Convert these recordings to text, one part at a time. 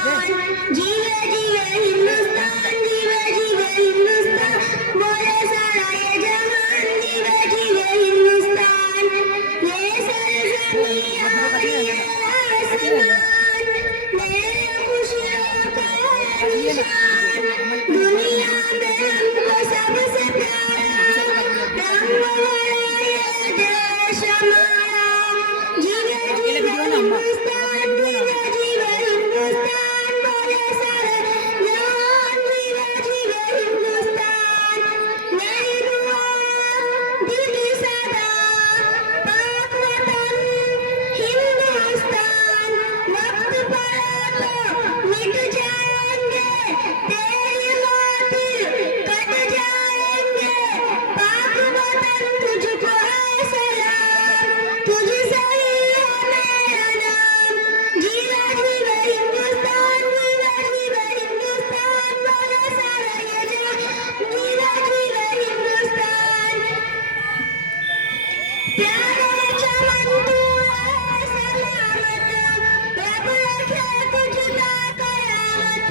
जीवे जीवे हिंदुस्तान, जीवे जीवे हिंदुस्तान, बोले सारा ये जहान, जीवे जीवे हिंदुस्तान, ये सरजमी हमारी है आसमान, मेरे खुशियों का है निशान, दुनिया में हमको सबसे प्यारा रंग ये देश हमारा, जीवे जीवे हिंदुस्तान, जीवे जीवे हिंदुस्तान, बोले सारे जहान, जीवे जीवे हिंदुस्तान, मेरी दुआ दिल की सदा, पाक वतन हिंदुस्तान, वक्त पड़ा तो मिट जाएंगे, तेरी खातिर कट जाएंगे, पाक वतन तुझको है सलाम, तुझसे ही है मेरा नाम, जीवे जीवे हिंदुस्तान, जीवे जीवे हिंदुस्तान, बोले सारा ये जहां, जीवे जीवे हिंदुस्तान, प्यारे चमन तू है सलामत, रब रखे तुझका कयामत,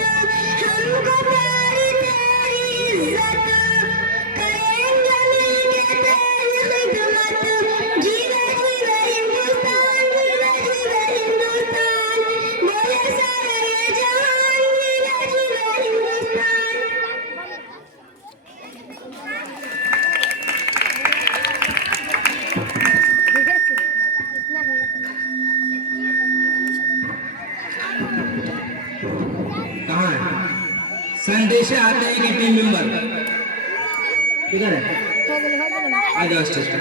हमको प्यारी तेरी इज्जत, करेंगे मिलके तेरी खिदमत, जीवे जीवे हिंदुस्तान, जीवे जीवे हिंदुस्तान, बोले सारा ये जहान, जीवे जीवे हिंदुस्तान। कहाँ है? संदेश आते हैं कि टीम मेंबर किधर है? आ जाओ स्टेज पर।